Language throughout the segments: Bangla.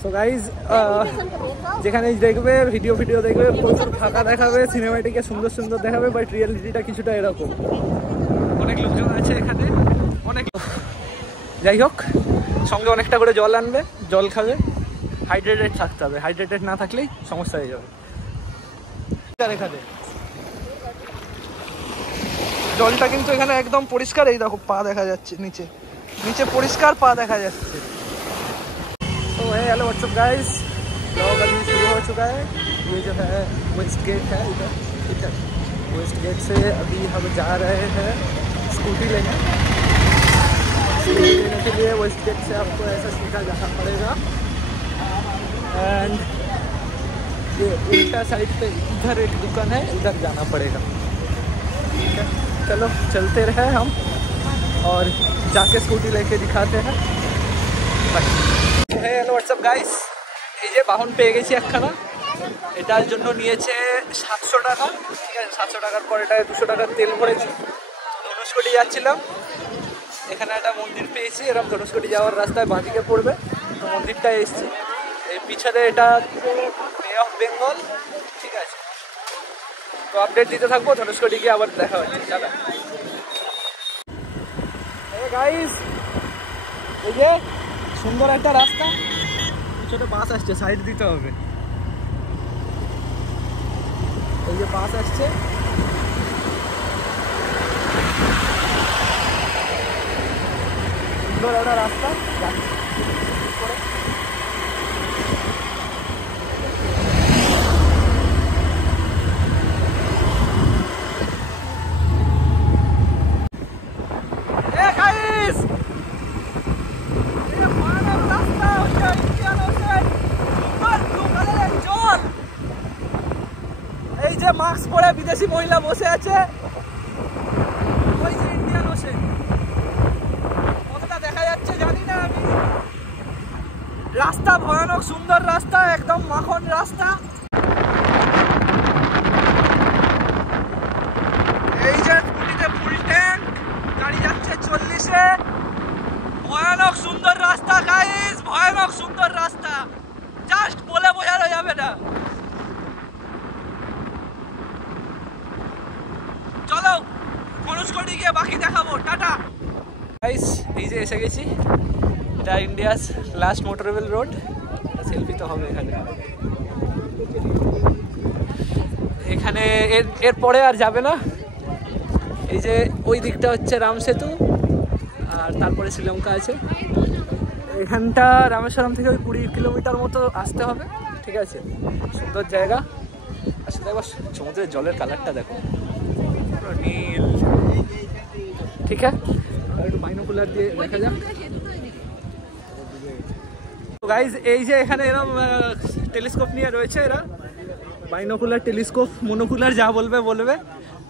সো গাইজ যেখানে দেখবে ভিডিও দেখবে প্রচুর ফাঁকা দেখাবে, সিনেমাটিকে সুন্দর সুন্দর দেখাবে, বাট রিয়েলিটিটা কিছুটা এরকম। অনেক লোকজন আছে এখানে, অনেক। যাই হোক, সঙ্গে অনেকটা করে জল আনবে, জল খাবে, হাইড্রেটেড থাকতে হবে। হাইড্রেটেড না থাকলেই সমস্যা হয়ে যাবে। এখানে জলটা কিন্তু এখানে একদম পরিষ্কার। এই দেখো পা দেখা যাচ্ছে, নিচে নিচে পরিষ্কার পা দেখা যাচ্ছে। तो हेलो व्हाट्सअप गाइस, ब्लॉग अभी शुरू हो चुका है। ये जो है वेस्ट गेट है इधर, ठीक है। वेस्ट गेट से अभी हम जा रहे हैं स्कूटी लेने के लिए। वेस्ट गेट से आपको ऐसा सीधा जाना पड़ेगा एंड ये उल्टा साइड पे इधर एक दुकान है, इधर जाना पड़ेगा, ठीक है। चलो चलते रहे हम और जाके स्कूटी लेके दिखाते हैं। হ্যালো হোয়াটসঅ্যাপ গাইস, এই যে বাহন পেয়ে গেছি একখানা। এটার জন্য নিয়েছে 700 টাকা, ঠিক আছে। 700 টাকার পর এটায় 200 টাকার তেল ভরেছি। ধনুষকোটি যাচ্ছিলাম, এখানে একটা মন্দির পেয়েছি। এরকম ধনুষকোটি যাওয়ার রাস্তায় বাঁদিকে পড়বে, তো মন্দিরটায় এসেছি। এই পিছনে এটা বে অফ বেঙ্গল, ঠিক আছে। তো আপডেট দিতে থাকবো, ধনুষকোটি গিয়ে আবার দেখা হচ্ছে। চলো গাইস, এই যে সুন্দর একটা রাস্তা, ছোট বাস আসছে, সাইড দিতে হবে। এই যে বাস আসছে, সুন্দর একটা রাস্তা। এই যে মাস্ক পরে বিদেশি মহিলা বসে আছে, ওই যে ইন্ডিয়ান ওশেন। কতটা দেখা যাচ্ছে জানি না আমি। রাস্তা ভয়ানক সুন্দর রাস্তা, একদম মাখন রাস্তা। এই যে স্কুটিতে ফুল ট্যাঙ্ক, গাড়ি যাচ্ছে 40-এ। ভয়ানক সুন্দর রাস্তা গাইস, ভয়ানক সুন্দর রাস্তা, জাস্ট বলে বোঝানো যাবে না। চলো ধনুষকোটি গিয়ে বাকি দেখাবো, টাটা গাইস। এই যে এসে গেছি, এটা India's last motorable road. Selfie তো হবে এখানে। এখানে এরপরে আর যাবে না। এই যে ওই দিকটা হচ্ছে রাম সেতু, আর তারপরে শ্রীলঙ্কা আছে। এখানটা রামেশ্বরম থেকে ওই 20 কিলোমিটার মতো আসতে হবে, ঠিক আছে। সুন্দর জায়গা। আসলে একবার সমুদ্রের জলের কালারটা দেখো, নীল, ঠিক আছে। আর একটু বাইনোকুলার দিয়ে দেখা যাক। তো গাইজ, এই যে এখানে এরকম টেলিস্কোপ নিয়ে রয়েছে এরা, বাইনোকুলার, টেলিস্কোপ, মনোকুলার, যা বলবে বলবে।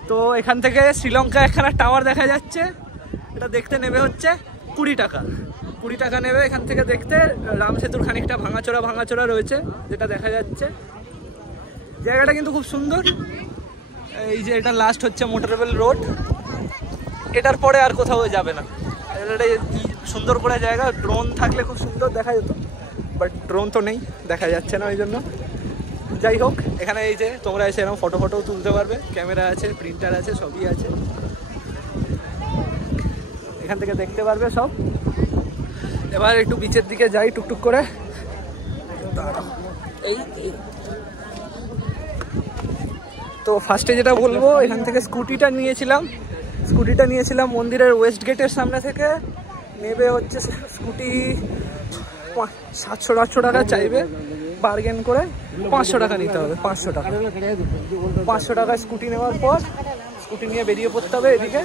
তো এখান থেকে শ্রীলঙ্কা একখানা টাওয়ার দেখা যাচ্ছে। এটা দেখতে নেবে হচ্ছে 20 টাকা। 20 টাকা নেবে এখান থেকে দেখতে। রাম সেতুর খানিকটা ভাঙাচোরা রয়েছে, যেটা দেখা যাচ্ছে। জায়গাটা কিন্তু খুব সুন্দর। এই যে এটা লাস্ট হচ্ছে মোটরেবল রোড, এটার পরে আর কোথাও যাবে না। এটা সুন্দর করে জায়গা। ড্রোন থাকলে খুব সুন্দর দেখা যেত, বাট ড্রোন তো নেই, দেখা যাচ্ছে না ওই জন্য। যাই হোক, এখানে এই যে তোমরা এসে এরকম ফটোও তুলতে পারবে। ক্যামেরা আছে, প্রিন্টার আছে, সবই আছে। এখান থেকে দেখতে পারবে সব। এবার একটু বিচের দিকে যাই টুকটুক করে। এই তো ফার্স্টে যেটা বলবো, এখান থেকে স্কুটিটা নিয়েছিলাম মন্দিরের ওয়েস্ট গেটের সামনে থেকে। নেবে হচ্ছে স্কুটি 700-800 টাকা চাইবে, বার্গেন করে 500 টাকা নিতে হবে। 500 টাকা স্কুটি নেওয়ার পর স্কুটি নিয়ে বেরিয়ে পড়তে হবে এদিকে।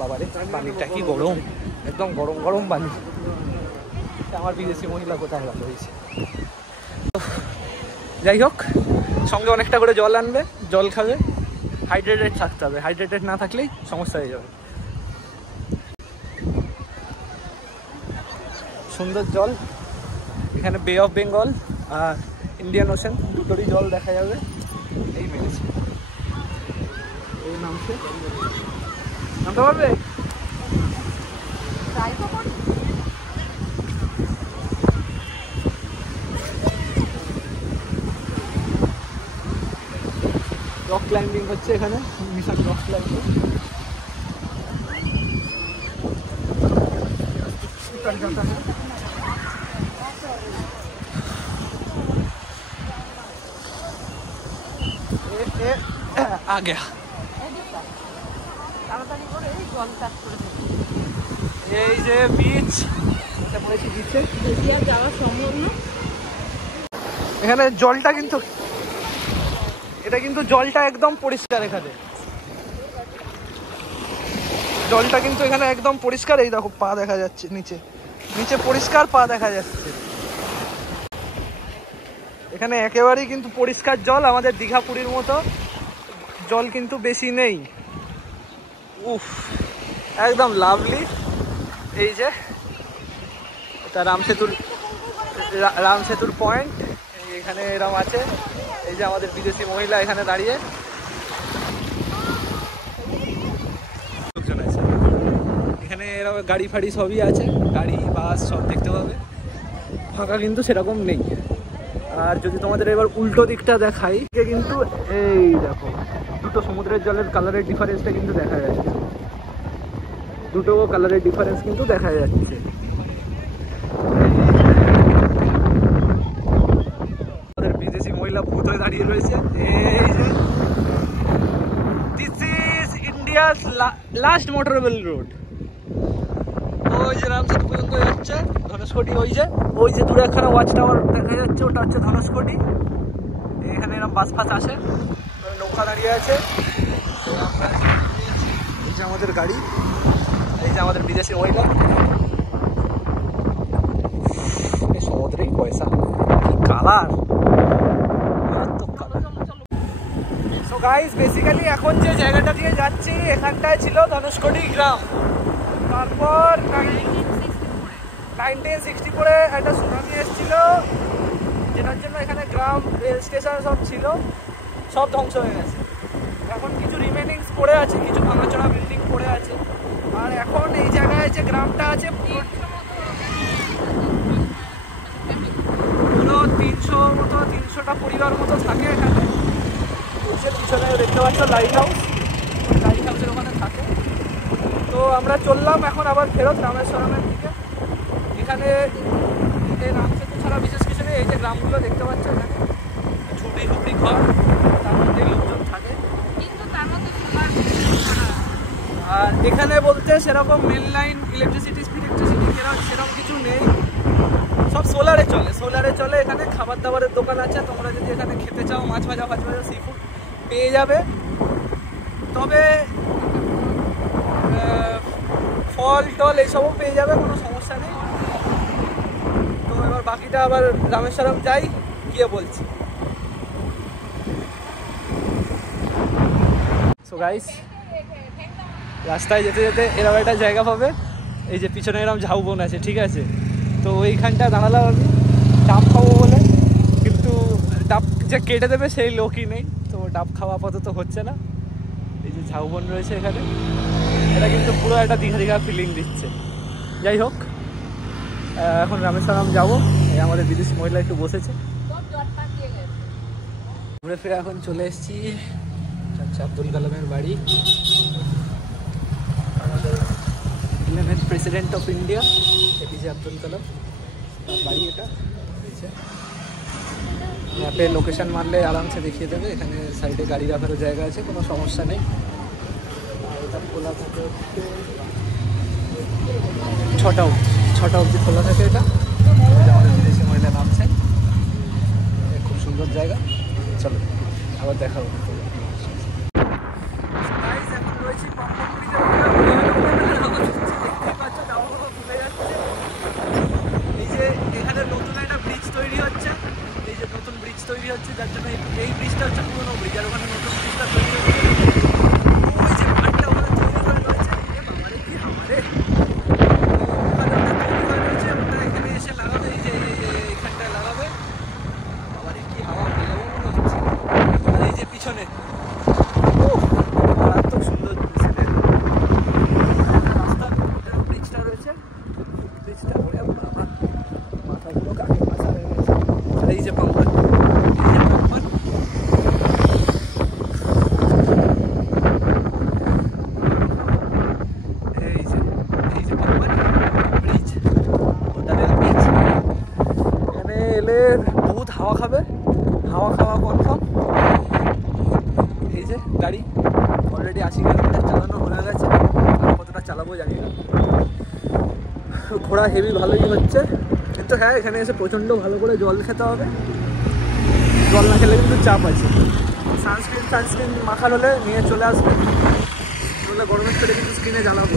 বাবারে পানিটা কি গরম, একদম গরম গরম পানি। আমার বিদেশি মহিলা কোথায় ভালো হয়েছে। যাই হোক, সঙ্গে অনেকটা করে জল আনবে, জল খাবে, হাইড্রেটেড থাকতে হবে। হাইড্রেটেড না থাকলেই সমস্যা হয়ে যাবে। সুন্দর জল, এখানে বে অফ বেঙ্গল আর ইন্ডিয়ান ওশেন দুটোরই জল দেখা যাবে। এই মেরেছে, এই নামতে পারবে। ক্লাইম্বিং হচ্ছে এখানে, মিশন রক ক্লাইম্বিং। आ गया। এই যে বিচ, এখানে জলটা কিন্তু, এটা কিন্তু জলটা একদম পরিষ্কার। এখানে জলটা কিন্তু এখানে একদম পরিষ্কার। এই দেখো পা দেখা যাচ্ছে নিচে, নিচে পরিষ্কার পা দেখা যাচ্ছে। এখানে একেবারেই কিন্তু পরিষ্কার জল, আমাদের দীঘা পুরীর মতো জল কিন্তু বেশি নেই। উফ, একদম লাভলি। এই যে এটা রামসেতুর পয়েন্ট, এখানে এরম আছে। এই যে আমাদের বিদেশি মহিলা এখানে দাঁড়িয়ে, লোকজন আছে এখানে, এরকম গাড়ি ফাড়ি সবই আছে, গাড়ি বাস সব দেখতে পাবে। ফাঁকা কিন্তু সেরকম নেই। আর যদি তোমাদের এবার উল্টো দিকটা দেখাই, কিন্তু এই দেখো দুটো সমুদ্রের জলের কালারের ডিফারেন্সটা কিন্তু দেখা যাচ্ছে, দুটো কালারের ডিফারেন্স কিন্তু দেখা যাচ্ছে। আমাদের বিদেশি মহিলা ভূত হয়ে দাঁড়িয়ে রয়েছে। এই যে this is India's last motorable road. ওই যে রামসেতু পর্যন্ত যাচ্ছে, ধনুষকোটি। ওই যে দূরে একখানা ওয়াচ টাওয়ার দেখা যাচ্ছে, ওটা হচ্ছে ধনুষকোটি। এখানে এরকম বাস ফাস আসে, নৌকা দাঁড়িয়ে আছে। এই যে আমাদের গাড়ি, এই যে আমাদের বিদেশি মহিলা। সমুদ্রেই পয়সা, কি কালার, মারাত্মক কালার। সো গাইস, বেসিক্যালি এখন যে জায়গাটা দিয়ে যাচ্ছি, এখানটায় ছিল ধনুষকোটি গ্রাম। তারপর 1964-এ একটা সুনামি এসেছিল, যেটার জন্য এখানে গ্রাম, রেল স্টেশন সব ছিল, সব ধ্বংস হয়ে গেছে। এখন কিছু রিমেনিংস পড়ে আছে, কিছু ভাঙাচোরা বিল্ডিং পড়ে আছে। আর এখন এই জায়গায় যে গ্রামটা আছে, পুরো 300টা পরিবার মতো থাকে এখানে। পিছনে দেখতে পাচ্ছ লাইট হাউস, লাইট হাউসের ওখানে থাকে। তো আমরা চললাম এখন আবার ফেরত রামেশ্বরমের দিকে। এখানে এই রামসেতু ছাড়া বিশেষ কিছু নেই। এই যে গ্রামগুলো দেখতে পাচ্ছ, এখানে ঝুপড়ি ঝুপড়ি ঘর, তার মধ্যে লোকজন থাকে। আর এখানে বলতে সেরকম মেন লাইন, ইলেকট্রিসিটি সেরকম কিছু নেই, সব সোলারে চলে। এখানে খাবার দাবারের দোকান আছে, তোমরা যদি এখানে খেতে চাও মাছ ভাজা সি ফুড পেয়ে যাবে। তবে ফল টল এইসবও পেয়ে যাবে, কোনো সমস্যা নেই। তো এবার বাকিটা আবার রামেশ্বরম যাই, গিয়ে বলছি। সো গাইস, রাস্তায় যেতে যেতে এরকম একটা জায়গা পাবে, এই যে পিছনে এরকম ঝাউবন আছে, ঠিক আছে। তো ওইখানটা দাঁড়ালাম আমি ডাব খাবো বলে, কিন্তু ডাব যে কেটে দেবে সেই লোকই নেই, তো ডাব খাওয়া আপাতত হচ্ছে না। এই যে ঝাউবন রয়েছে এখানে, এটা কিন্তু পুরো একটা দীঘা ফিলিং দিচ্ছে। যাই হোক, এখন রামেশ্বরম যাবো। এই আমাদের বিদেশি মহিলা একটু বসেছে, ঘুরে ফিরে এখন চলে এসেছি আব্দুল কালামের বাড়ি, আমাদের 11th president of India APJ Abdul Kalam বাড়ি। এটা ম্যাপে লোকেশন মারলে আরামসে দেখিয়ে দেবে। এখানে সাইডে গাড়ি রাখারও জায়গা আছে, কোনো সমস্যা নেই। আর এটা খোলা থাকে 6টা অবধি খোলা থাকে। এটা আমাদের বিদেশি মহিলা নামছে, খুব সুন্দর জায়গা। চলো আবার দেখা হবে। যার জন্য এই ব্রিজটা হচ্ছে পুরোনো ব্রিজ, আর ওখানে নতুন ব্রিজটা তৈরি হচ্ছে। ওই যে ঘাটটা ওখানে তৈরি হয়ে রয়েছে, বাবারে কি হাওয়ারে, ওখানে ওটা তৈরি হয়ে রয়েছে, ওটা এখানে এসে লাগাবে। এই যে এখানটায় লাগাবে, বাবারে কি হাওয়া পেয়ে মনে হচ্ছে। আর এই যে পিছনে মারাত্মক সুন্দর রাস্তা, ব্রিজটা রয়েছে, ব্রিজটা মাথাগুলো কাকে মাথা হয়ে গেছে। আর এই যে পাম্পার, তেলের বহুত হাওয়া খাবে, হাওয়া খাওয়া কনফার্ম। এই যে গাড়ি অলরেডি 80 কিলোমিটার চালানো হয়ে গেছে, আর কতটা চালাবো জানি না। ঘোড়া হেভি ভালোই হচ্ছে, কিন্তু হ্যাঁ এখানে এসে প্রচণ্ড ভালো করে জল খেতে হবে, জল না খেলে কিন্তু চাপ আছে। সানস্ক্রিন মাখার হলে নিয়ে চলে আসবে, তাহলে গরমের থেকে কিন্তু স্কিনে জ্বালাবো।